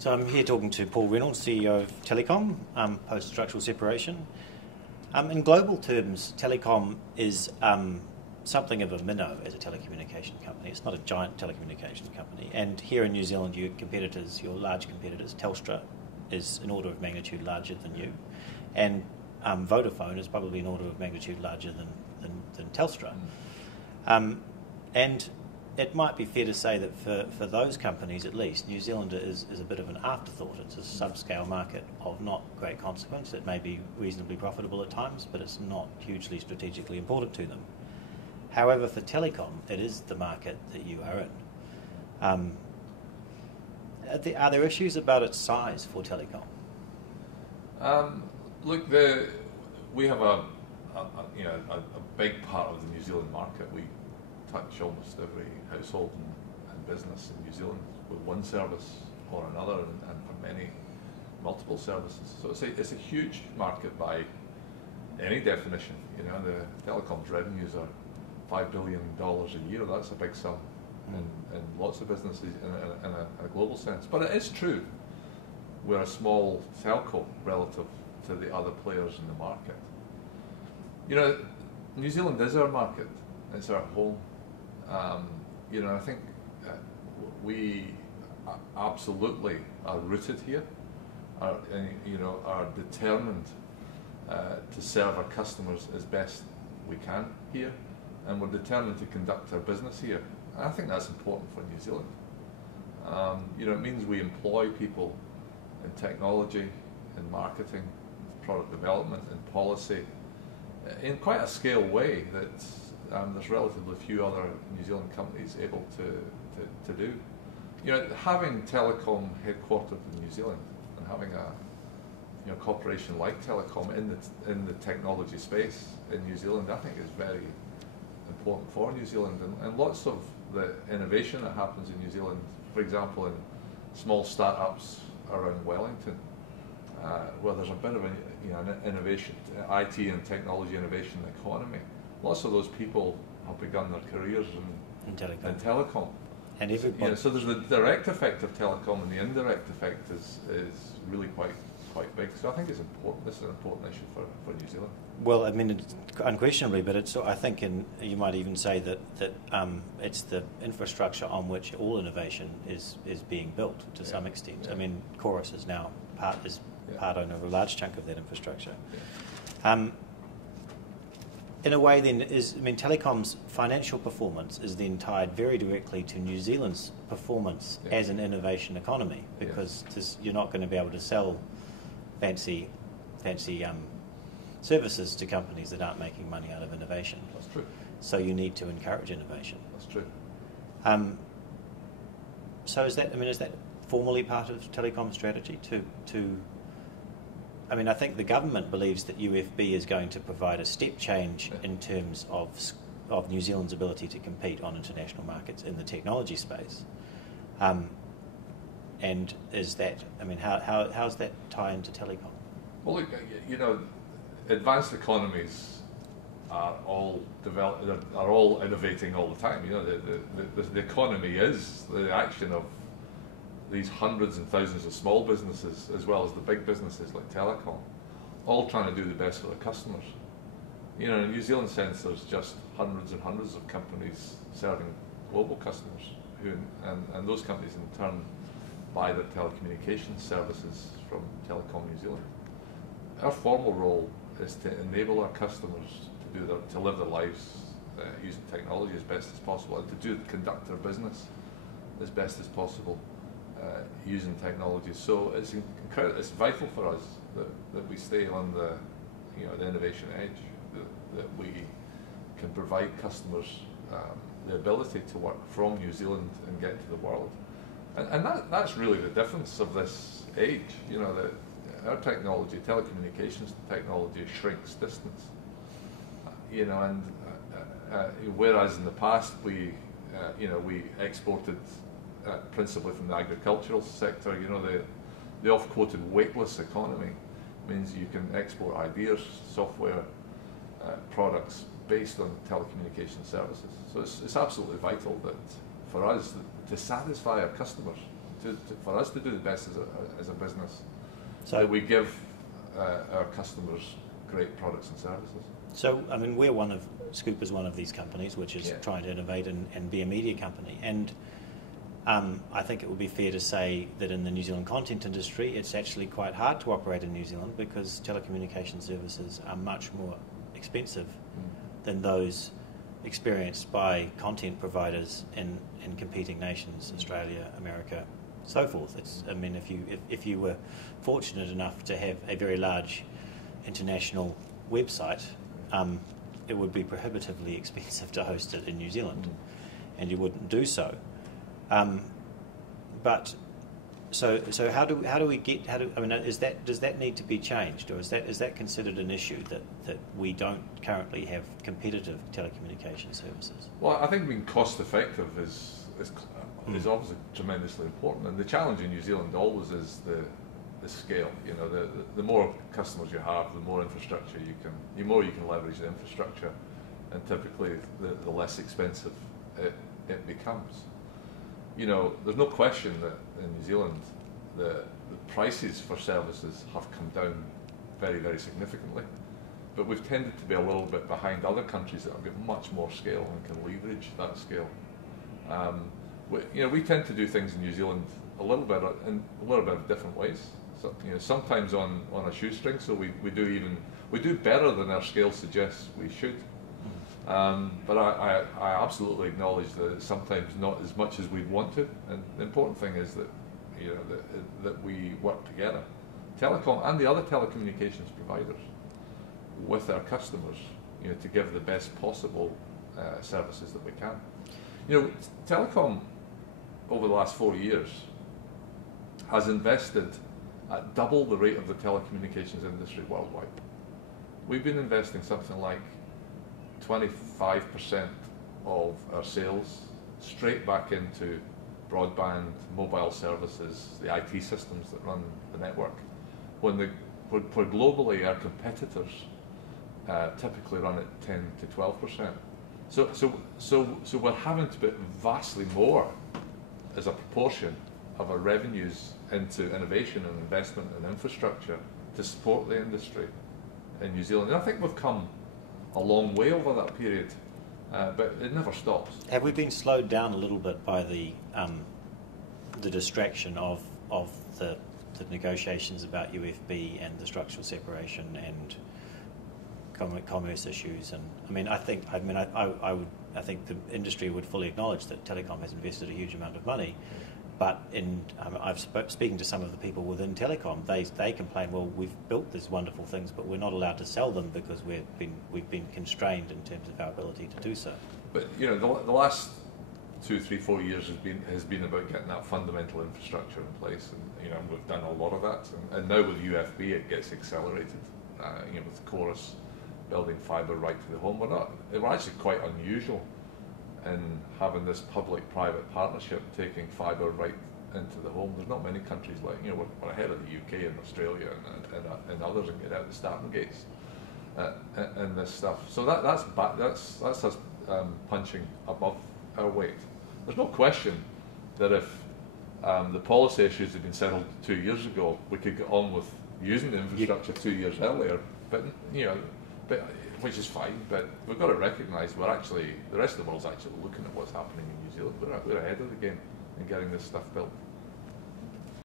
So I'm here talking to Paul Reynolds, CEO of Telecom, post-structural separation. In global terms, Telecom is something of a minnow as a telecommunication company. It's not a giant telecommunication company. And here in New Zealand, your competitors, your large competitors, Telstra is an order of magnitude larger than you. And Vodafone is probably an order of magnitude larger than Telstra. And it might be fair to say that for those companies at least, New Zealand is a bit of an afterthought. It's a subscale market of not great consequence. It may be reasonably profitable at times, but it's not hugely strategically important to them. However, for Telecom, it is the market that you are in. Are there issues about its size for Telecom? Look, we have a big part of the New Zealand market. We touch almost every household and business in New Zealand with one service or another, and for many, multiple services. So it's a huge market by any definition. You know, the Telecom's revenues are $5 billion a year. That's a big sum in lots of businesses in a global sense. But it is true, we're a small telco relative to the other players in the market. You know, New Zealand is our market. It's our home. I think we absolutely are rooted here, are determined to serve our customers as best we can here, and we're determined to conduct our business here. And I think that's important for New Zealand. It means we employ people in technology, in marketing, product development, in policy, in quite a scale way that there's relatively few other New Zealand companies able to do. You know, having Telecom headquartered in New Zealand and having a corporation like Telecom in the technology space in New Zealand, I think is very important for New Zealand, and lots of the innovation that happens in New Zealand, for example, in small startups around Wellington, where there's a bit of an innovation, IT and technology innovation economy. Lots of those people have begun their careers in telecom. And everybody, so there's the direct effect of telecom, and the indirect effect is really quite big. So I think it's important. This is an important issue for New Zealand. Well, I mean, unquestionably, but it's, I think, you might even say that it's the infrastructure on which all innovation is being built to some extent. Yeah. I mean, Chorus is now part owner of a large chunk of that infrastructure. Yeah. In a way, then, Telecom's financial performance is then tied very directly to New Zealand's performance as an innovation economy, because you're not going to be able to sell fancy services to companies that aren't making money out of innovation. That's true. So you need to encourage innovation. That's true. So is that formally part of Telecom's strategy to I think the government believes that UFB is going to provide a step change in terms of New Zealand's ability to compete on international markets in the technology space. And is that, how's that tie into Telecom? Well, look, advanced economies are all innovating all the time. The economy is the action of these hundreds and thousands of small businesses, as well as the big businesses like Telecom, all trying to do the best for their customers. In a New Zealand sense, there's just hundreds and hundreds of companies serving global customers, and those companies in turn buy their telecommunications services from Telecom New Zealand. Our formal role is to enable our customers to live their lives using technology as best as possible, and to conduct their business as best as possible using technology. So it's vital for us that we stay on the innovation edge, that we can provide customers the ability to work from New Zealand and get to the world. And that's really the difference of this age. That our technology, telecommunications technology, shrinks distance. Whereas in the past we exported principally from the agricultural sector. The oft-quoted weightless economy means you can export ideas, software, products based on telecommunication services. So it's absolutely vital that for us to satisfy our customers for us to do the best as a business, So that we give our customers great products and services. So, I mean, Scoop is one of these companies which is trying to innovate and be a media company. And I think it would be fair to say that in the New Zealand content industry, it's actually quite hard to operate in New Zealand because telecommunication services are much more expensive than those experienced by content providers in competing nations, Australia, America, so forth. If you were fortunate enough to have a very large international website, it would be prohibitively expensive to host it in New Zealand, and you wouldn't do so. So how do we get? Does that need to be changed, or is that considered an issue that we don't currently have competitive telecommunication services? Well, I think being cost effective is obviously tremendously important, and the challenge in New Zealand always is the scale. You know, the more customers you have, the more infrastructure the more you can leverage the infrastructure, and typically the less expensive it becomes. You know, there's no question that in New Zealand the prices for services have come down very, very significantly, but we've tended to be a little bit behind other countries that have got much more scale and can leverage that scale. We tend to do things in New Zealand a little bit of different ways. So, sometimes on a shoestring. So we do better than our scale suggests we should. But I absolutely acknowledge that it's sometimes not as much as we'd want to. And the important thing is that that we work together, Telecom and the other telecommunications providers, with our customers, to give the best possible services that we can. Telecom over the last 4 years has invested at double the rate of the telecommunications industry worldwide. We've been investing something like 25% of our sales straight back into broadband, mobile services, the IT systems that run the network. When globally our competitors typically run at 10 to 12%. So we're having to put vastly more as a proportion of our revenues into innovation and investment in infrastructure to support the industry in New Zealand. And I think we've come a long way over that period, but it never stops. Have we been slowed down a little bit by the distraction of the negotiations about UFB and the structural separation and commerce issues? And I think the industry would fully acknowledge that Telecom has invested a huge amount of money. But speaking to some of the people within Telecom, they complain, well, we've built these wonderful things, but we're not allowed to sell them because we've been constrained in terms of our ability to do so. But the last 2, 3, 4 years has been about getting that fundamental infrastructure in place, and we've done a lot of that. And now with UFB, it gets accelerated. With Chorus building fibre right to the home, we're actually quite unusual in having this public-private partnership taking fibre right into the home. There's not many countries like, we're ahead of the UK and Australia and others and get out the starting gates and this stuff. So that's us punching above our weight. There's no question that if the policy issues had been settled 2 years ago, we could get on with using the infrastructure 2 years earlier. But which is fine, but we've got to recognise the rest of the world's actually looking at what's happening in New Zealand. We're ahead of the game in getting this stuff built.